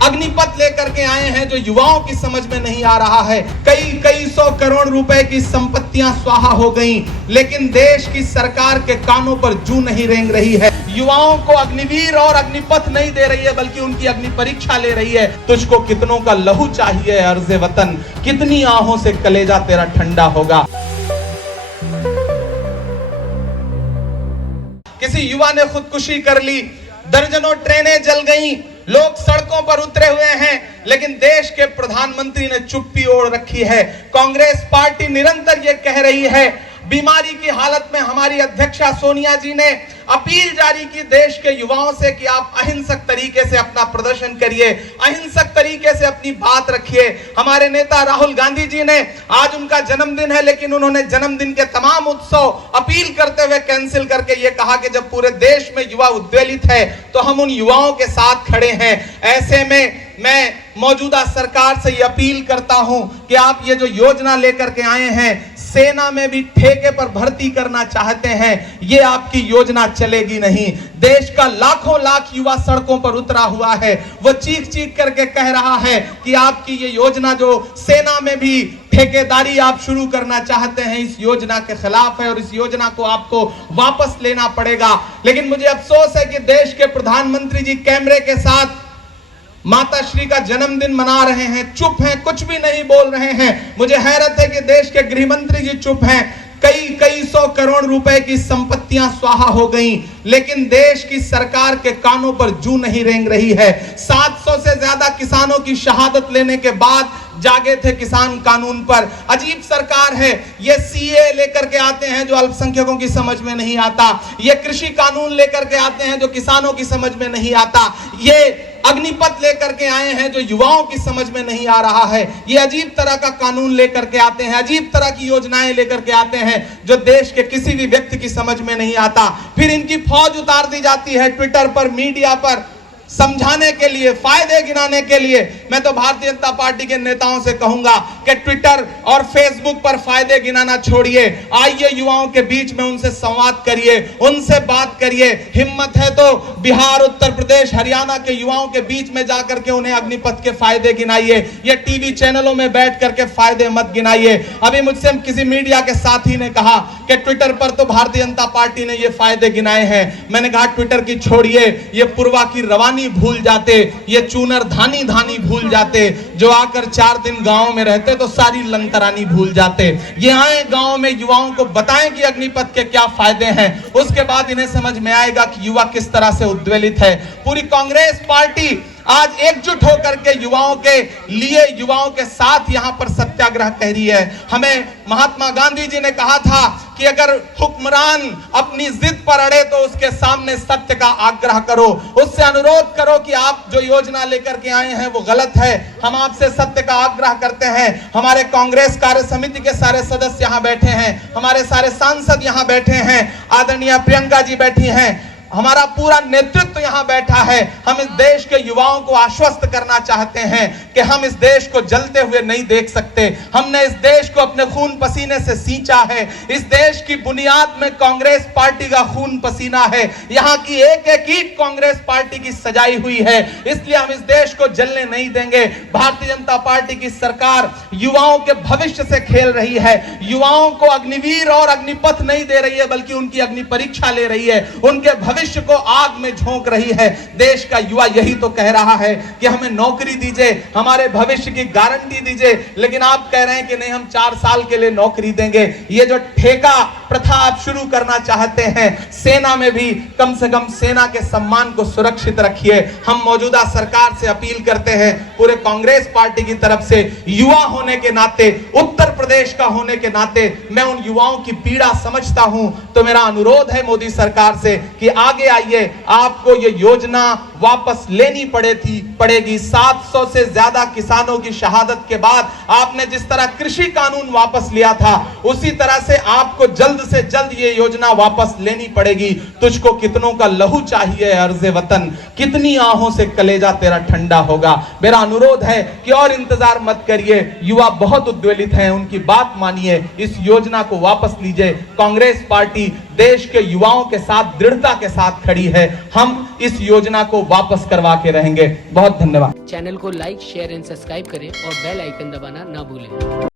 अग्निपथ लेकर के आए हैं जो युवाओं की समझ में नहीं आ रहा है। कई सौ करोड़ रुपए की संपत्तियां स्वाहा हो गई, लेकिन देश की सरकार के कानों पर जू नहीं रेंग रही है। युवाओं को अग्निवीर और अग्निपथ नहीं दे रही है, बल्कि उनकी अग्नि परीक्षा ले रही है। तुझको कितनों का लहू चाहिए अर्ज़े वतन, कितनी आहों से कलेजा तेरा ठंडा होगा। किसी युवा ने खुदकुशी कर ली, दर्जनों ट्रेनें जल गईं, लोग सड़कों पर उतरे हुए हैं, लेकिन देश के प्रधानमंत्री ने चुप्पी ओढ़ रखी है। कांग्रेस पार्टी निरंतर ये कह रही है। बीमारी की हालत में हमारी अध्यक्षा सोनिया जी ने अपील जारी की देश के युवाओं से कि आप अहिंसक तरीके से अपना प्रदर्शन करिए, अहिंसक तरीके से अपनी बात रखिए। हमारे नेता राहुल गांधी जी ने, आज उनका जन्मदिन है, लेकिन उन्होंने जन्मदिन के तमाम उत्सव अपील करते हुए कैंसिल करके ये कहा कि जब पूरे देश में युवा उद्वेलित है तो हम उन युवाओं के साथ खड़े हैं। ऐसे में मैं मौजूदा सरकार से ये अपील करता हूं कि आप ये जो योजना लेकर के आए हैं, सेना में भी ठेके पर भर्ती करना चाहते हैं, ये आपकी योजना चलेगी नहीं। देश का लाखों लाख युवा सड़कों पर उतरा हुआ है, वो चीख चीख करके कह रहा है कि आपकी ये योजना जो सेना में भी ठेकेदारी आप शुरू करना चाहते हैं, इस योजना के खिलाफ है और इस योजना को आपको वापस लेना पड़ेगा। लेकिन मुझे अफसोस है कि देश के प्रधानमंत्री जी कैमरे के साथ माता श्री का जन्मदिन मना रहे हैं, चुप हैं, कुछ भी नहीं बोल रहे हैं। मुझे हैरत है कि देश के गृह मंत्री जी चुप हैं। कई सौ करोड़ रुपए की संपत्तियां स्वाहा हो गई, लेकिन देश की सरकार के कानों पर जू नहीं रेंग रही है। 700 से ज्यादा किसानों की शहादत लेने के बाद जागे थे किसान कानून पर। अजीब सरकार है। ये सीए लेकर के आते हैं जो अल्पसंख्यकों की समझ में नहीं आता, ये कृषि कानून लेकर के आते हैं जो किसानों की समझ में नहीं आता, ये अग्निपथ लेकर के आए हैं जो युवाओं की समझ में नहीं आ रहा है, ये अजीब तरह का कानून लेकर के आते हैं, अजीब तरह की योजनाएं लेकर के आते हैं जो देश के किसी भी व्यक्ति की समझ में नहीं आता। फिर इनकी फौज उतार दी जाती है ट्विटर पर, मीडिया पर, समझाने के लिए, फायदे गिनाने के लिए। मैं तो भारतीय जनता पार्टी के नेताओं से कहूंगा कि ट्विटर और फेसबुक पर फायदे गिनाना छोड़िए, आइए युवाओं के बीच में उनसे संवाद करिए, उनसे बात करिए। हिम्मत है तो बिहार, उत्तर प्रदेश, हरियाणा के युवाओं के बीच में जाकर के उन्हें अग्निपथ के फायदे गिनाइए। ये टीवी चैनलों में बैठ करके फायदे मत गिनाइए। अभी मुझसे किसी मीडिया के साथी ने कहा कि ट्विटर पर तो भारतीय जनता पार्टी ने ये फायदे गिनाए हैं। मैंने कहा ट्विटर की छोड़िए, ये पूर्वा की रवानी भूल जाते, ये चूनर धानी भूल जाते, जो आकर 4 दिन गांव में रहते तो सारी लंतरानी भूल जाते। ये आए गांव में, युवाओं को बताएं कि अग्निपथ के क्या फायदे हैं, उसके बाद इन्हें समझ में आएगा कि युवा किस तरह से उद्वेलित है। पूरी कांग्रेस पार्टी आज एकजुट होकर के युवाओं के लिए, युवाओं के साथ यहां पर सत्याग्रह कर रही है। हमें महात्मा गांधी जी ने कहा था कि अगर हुक्मरान अपनी जिद पर अड़े तो उसके सामने सत्य का आग्रह करो, उससे अनुरोध करो कि आप जो योजना लेकर के आए हैं वो गलत है। हम आपसे सत्य का आग्रह करते हैं। हमारे कांग्रेस कार्य समिति के सारे सदस्य यहां बैठे हैं, हमारे सारे सांसद यहां बैठे हैं, आदरणीय प्रियंका जी बैठी हैं, हमारा पूरा नेतृत्व यहां बैठा है। हम इस देश के युवाओं को आश्वस्त करना चाहते हैं कि हम इस देश को जलते हुए नहीं देख सकते। हमने इस देश को अपने खून पसीने से सींचा है। इस देश की बुनियाद में कांग्रेस पार्टी का खून पसीना है। यहां की एक एक ईंट कांग्रेस पार्टी की सजाई हुई है, इसलिए हम इस देश को जलने नहीं देंगे। भारतीय जनता पार्टी की सरकार युवाओं के भविष्य से खेल रही है, युवाओं को अग्निवीर और अग्निपथ नहीं दे रही है, बल्कि उनकी अग्नि परीक्षा ले रही है, उनके भविष्य को आग में झोंक रही है। देश का युवा यही तो कह रहा है कि हमें नौकरी दीजिए, हमारे भविष्य की गारंटी दीजिए, लेकिन आप कह रहे हैं कि नहीं, हम 4 साल के लिए नौकरी देंगे। ये जो ठेका प्रथा आप शुरू करना चाहते हैं, सेना में भी कम से कम सेना के सम्मान को सुरक्षित रखिए। हम मौजूदा सरकार से अपील करते हैं, पूरे कांग्रेस पार्टी की तरफ से, युवा होने के नाते, उत्तर प्रदेश का होने के नाते मैं उन युवाओं की पीड़ा समझता हूं। तो मेरा अनुरोध है मोदी सरकार से कि आगे आइए, आपको ये योजना वापस लेनी पड़ेगी। 700 से ज्यादा किसानों की शहादत के बाद आपने जिस तरह कृषि कानून वापस लिया था, उसी तरह से आपको जल्द से जल्द ये योजना वापस लेनी पड़ेगी। तुझको कितनों का लहू चाहिए अर्ज़े वतन, कितनी आहों से कलेजा तेरा ठंडा होगा। मेरा अनुरोध है कि और इंतजार मत करिए, युवा बहुत उद्वेलित हैं, उनकी बात मानिए, इस योजना को वापस लीजिए। कांग्रेस पार्टी देश के युवाओं के साथ दृढ़ता के साथ खड़ी है। हम इस योजना को वापस करवा के रहेंगे। बहुत धन्यवाद। चैनल को लाइक, शेयर एंड सब्सक्राइब करें और बेल आइकन दबाना ना भूलें।